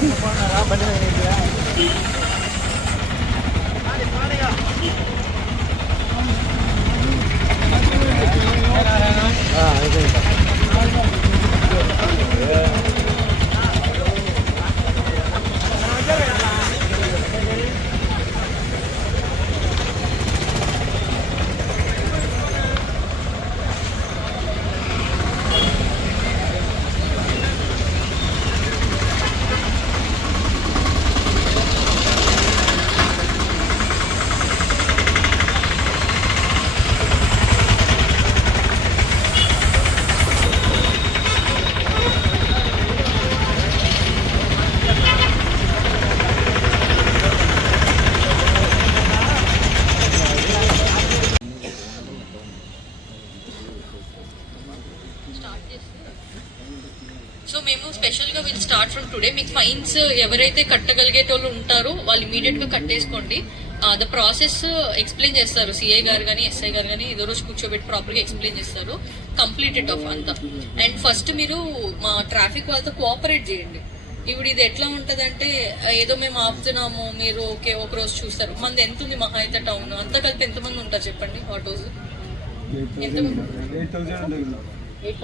પણ આ બધા సో మేము స్పెషల్గా విల్ స్టార్ట్ ఫ్రమ్ టుడే మీకు ఫైన్స్ ఎవరైతే కట్టగలిగేటోళ్ళు ఉంటారో వాళ్ళు ఇమీడియట్గా కట్టేసుకోండి. ద ప్రాసెస్ ఎక్స్ప్లెయిన్ చేస్తారు. సిఐ గారు కానీ ఎస్ఐ గారు కానీ ఏదో రోజు కూర్చోబెట్టి ప్రాపర్గా ఎక్స్ప్లెయిన్ చేస్తారు. కంప్లీటెడ్ ఆఫ్ అంతా. అండ్ ఫస్ట్ మీరు మా ట్రాఫిక్ వాళ్ళతో కోఆపరేట్ చేయండి. ఇప్పుడు ఇది ఎట్లా ఉంటదంటే ఏదో మేము ఆపుతున్నాము మీరు ఓకే ఒక రోజు చూస్తారు. మనది ఎంత ఉంది మహా అయితే టౌన్ అంతా కలిపి ఎంతమంది ఉంటారు చెప్పండి ఆటోస్? ఎంతమంది ఎయిట్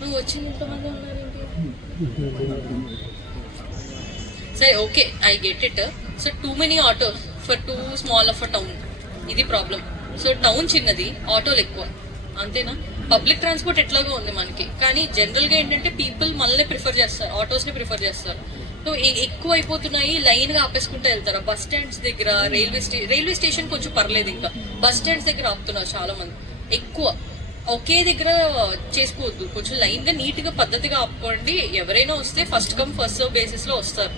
నువ్వు వచ్చింది ఎంతమంది ఉన్నారేంటి? సరే okay I get it so too many autos for too small of a town ఇది ప్రాబ్లం సో టౌన్ చిన్నది ఆటోలు ఎక్కువ. అంతేనా? పబ్లిక్ ట్రాన్స్పోర్ట్ ఎట్లాగో ఉంది మనకి. కానీ జనరల్గా ఏంటంటే పీపుల్ మనల్ని ప్రిఫర్ చేస్తారు ఆటోస్ని ప్రిఫర్ చేస్తారు. సో ఎక్కువ అయిపోతున్నాయి లైన్గా ఆపేసుకుంటూ వెళ్తారు. బస్ స్టాండ్స్ దగ్గర రైల్వే స్టే రైల్వే స్టేషన్ కొంచెం పర్లేదు ఇంకా. బస్ స్టాండ్స్ దగ్గర ఆపుతున్నారు చాలా మంది ఎక్కువ. ఒకే దగ్గర చేసుకోవద్దు. కొంచెం లైన్గా నీట్గా పద్ధతిగా ఆపుకోండి. ఎవరైనా వస్తే ఫస్ట్ కమ్ ఫస్ట్ సర్వ్ బేసిస్లో వస్తారు.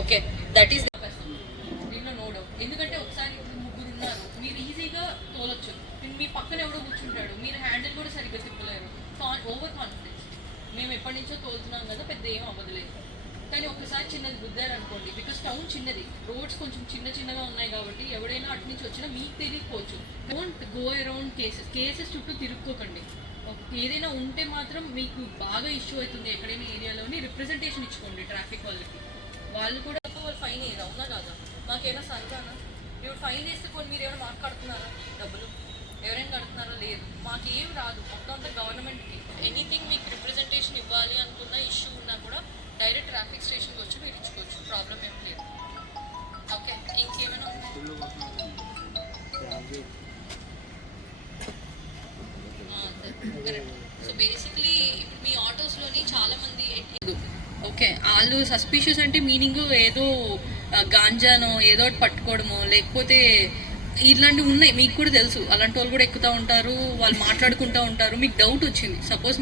ఓకే దట్ ఈస్ దీంట్లో నో డౌట్ ఎందుకంటే ఒకసారి ముగ్గురు ఉన్నారు మీరు ఈజీగా తోలొచ్చు. మీ పక్కన ఎవడో కూర్చుంటాడు. మీరు హ్యాండిల్ కూడా సరిగ్గా తిప్పలేరు. ఓవర్ కాన్ఫిడెన్స్ మేము ఎప్పటి నుంచో తోలుతున్నాం కదా పెద్ద ఏం అవ్వదులేదు కానీ ఒకసారి చిన్నది రుద్దారు అనుకోండి. బికాస్ టౌన్ చిన్నది. రోడ్స్ కొంచెం చిన్న చిన్నగా ఉన్నాయి కాబట్టి ఎవడైనా అటు నుంచి వచ్చినా మీకు తెలియకపోవచ్చు. Don't go around cases cases చుట్టూ తిరుక్కోకండి. ఏదైనా ఉంటే మాత్రం మీకు బాగా ఇష్యూ అవుతుంది ఎక్కడైనా ఏరియాలోని రిప్రజెంటేషన్ ఇచ్చుకోండి ట్రాఫిక్ వాళ్ళకి. వాళ్ళు కూడా వాళ్ళు ఫైన్ వేయరు అవునా కాదా? మాకేమైనా సరదానా ఇప్పుడు ఫైన్ వేస్తే కొన్ని మీరు ఏమైనా మాకు కడుతున్నారా డబ్బులు. ఎవరైనా కడుతున్నారా? లేదు. మాకేం రాదు. మొత్తం అంతా గవర్నమెంట్కి సో బేసిక్లీ మీ ఆటోస్లోని చాలా మంది ఓకే వాళ్ళు సస్పీషియస్ అంటే మీనింగ్ ఏదో గాంజానో ఏదో ఒకటి పట్టుకోవడమో లేకపోతే ఇట్లాంటివి ఉన్నాయి. మీకు కూడా తెలుసు. అలాంటి వాళ్ళు కూడా ఎక్కుతూ ఉంటారు. వాళ్ళు మాట్లాడుకుంటూ ఉంటారు. మీకు డౌట్ వచ్చింది. సపోజ్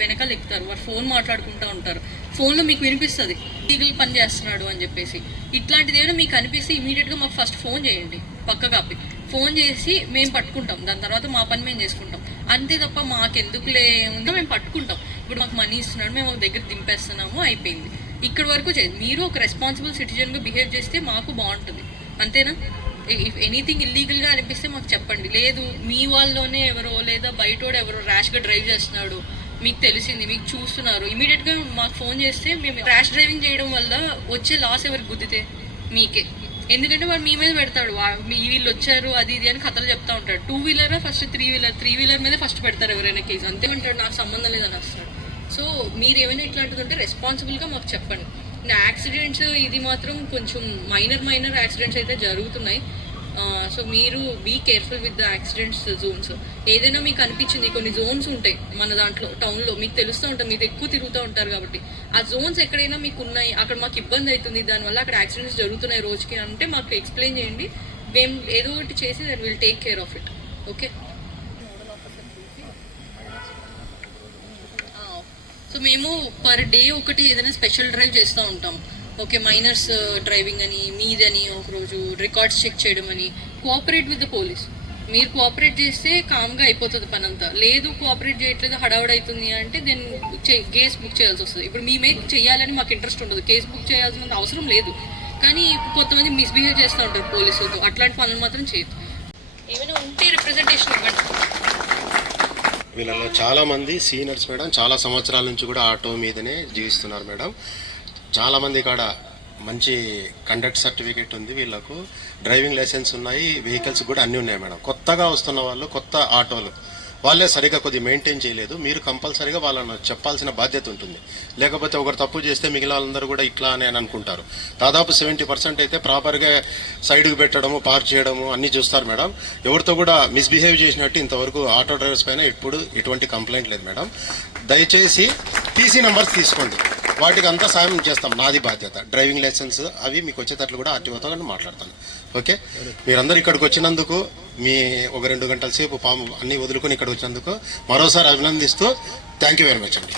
వెనకాల ఎక్కుతారు. వారు ఫోన్ మాట్లాడుకుంటూ ఉంటారు. ఫోన్లో మీకు వినిపిస్తుంది. లీగల్ పని చేస్తున్నాడు అని చెప్పేసి. ఇట్లాంటిది ఏమైనా మీకు అనిపిస్తే ఇమీడియట్గా మాకు ఫస్ట్ ఫోన్ చేయండి. పక్క కాపీ ఫోన్ చేసి మేము పట్టుకుంటాం. దాని తర్వాత మా పని మేము చేసుకుంటాం. అంతే తప్ప మాకెందుకులే? ఉందో మేము పట్టుకుంటాం. ఇప్పుడు మాకు మనీ ఇస్తున్నాడు మేము దగ్గర దింపేస్తున్నాము అయిపోయింది. ఇక్కడ వరకు మీరు ఒక రెస్పాన్సిబుల్ సిటిజన్గా బిహేవ్ చేస్తే మాకు బాగుంటుంది. అంతేనా? ఇఫ్ ఎనీథింగ్ ఇల్లీగల్గా అనిపిస్తే మాకు చెప్పండి. లేదు మీ వాళ్ళలోనే ఎవరో లేదా బయటోడు ఎవరో ర్యాష్గా డ్రైవ్ చేస్తున్నాడు. మీకు తెలిసింది మీకు చూస్తున్నారు. ఇమీడియట్గా మాకు ఫోన్ చేస్తే మేము ర్యాష్ డ్రైవింగ్ చేయడం వల్ల వచ్చే లాస్ ఎవరికి గుద్దితే? మీకే. ఎందుకంటే వాడు మీ మీద పెడతాడు. మీ వీళ్ళు వచ్చారు అది ఇది అని కథలు చెప్తా ఉంటాడు. Two వీలరా first three wheeler three wheeler మీద ఫస్ట్ పెడతారు ఎవరైనా కేసు అంతే ఉంటాడు నాకు సంబంధం లేదని వస్తాడు సో మీరు ఏమైనా ఇట్లాంటిది ఉంటే రెస్పాన్సిబుల్గా మాకు చెప్పండి. నా యాక్సిడెంట్స్ ఇది మాత్రం కొంచెం మైనర్ మైనర్ యాక్సిడెంట్స్ అయితే జరుగుతున్నాయి. సో మీరు be careful with the accidents zones ఏదైనా మీకు అనిపించింది కొన్ని జోన్స్ ఉంటాయి మన దాంట్లో టౌన్లో మీకు తెలుస్తూ ఉంటుంది మీరు ఎక్కువ తిరుగుతూ ఉంటారు కాబట్టి. ఆ జోన్స్ ఎక్కడైనా మీకు ఉన్నాయి అక్కడ మాకు ఇబ్బంది అవుతుంది దానివల్ల అక్కడ యాక్సిడెంట్స్ జరుగుతున్నాయి రోజుకి అంటే మాకు ఎక్స్ప్లెయిన్ చేయండి. మేము ఏదో ఒకటి చేసి that will take care of it okay so మేము పర్ డే ఒకటి ఏదైనా స్పెషల్ డ్రైవ్ చేస్తూ ఉంటాం. ఓకే మైనర్స్ డ్రైవింగ్ uh, అని మీదని ఒకరోజు రికార్డ్స్ చెక్ చేయడం అని. కోఆపరేట్ విత్ ద పోలీస్ మీరు కోఆపరేట్ చేస్తే కామ్గా అయిపోతుంది పని అంతా లేదు కోఆపరేట్ చేయట్లేదు హడావుడి అవుతుంది అంటే దెన్ కేస్ బుక్ చేయాల్సి వస్తుంది. ఇప్పుడు మేమే చేయాలని మాకు ఇంట్రెస్ట్ ఉండదు. కేసు బుక్ చేయాల్సిన అవసరం లేదు. కానీ కొంతమంది మిస్బిహేవ్ చేస్తూ ఉంటారు పోలీసులతో. అట్లాంటి పనులు మాత్రం చేయదు ఏమైనా ఉంటే రిప్రజెంటేషన్ ఇవ్వండి. వీళ్ళలో చాలా మంది సీనియర్స్ మేడం చాలా సంవత్సరాల నుంచి కూడా ఆటో మీదనే జీవిస్తున్నారు మేడం. చాలామంది కాడ మంచి కండక్ట్ సర్టిఫికేట్ ఉంది వీళ్ళకు. డ్రైవింగ్ లైసెన్స్ ఉన్నాయి వెహికల్స్ కూడా అన్నీ ఉన్నాయి మేడం. కొత్తగా వస్తున్న వాళ్ళు కొత్త ఆటోలు వాళ్ళే సరిగా కొద్దిగా మెయింటైన్ చేయలేదు. మీరు కంపల్సరీగా వాళ్ళను చెప్పాల్సిన బాధ్యత ఉంటుంది. లేకపోతే ఒకరు తప్పు చేస్తే మిగిలిన వాళ్ళందరూ కూడా ఇట్లా అని అనుకుంటారు. దాదాపు సెవెంటీ పర్సెంట్ అయితే ప్రాపర్గా సైడ్కి పెట్టడము పార్క్ చేయడము అన్నీ చూస్తారు మేడం. ఎవరితో కూడా మిస్బిహేవ్ చేసినట్టు ఇంతవరకు ఆటో డ్రైవర్స్ పైన ఇప్పుడు ఎటువంటి కంప్లైంట్ లేదు మేడం. దయచేసి టీసీ నెంబర్స్ తీసుకోండి. వాటికి అంతా సాయం చేస్తాం. నాది బాధ్యత. డ్రైవింగ్ లైసెన్స్ అవి మీకు వచ్చేటట్లు కూడా ఆర్టీఓతో నేను మాట్లాడతాను. ఓకే? మీరందరూ ఇక్కడికి వచ్చినందుకు మీ ఒక రెండు గంటల సేపు పాము అన్నీ వదులుకొని ఇక్కడ వచ్చినందుకు మరోసారి అభినందిస్తూ థ్యాంక్ యూ వెరీ మచ్ అండి.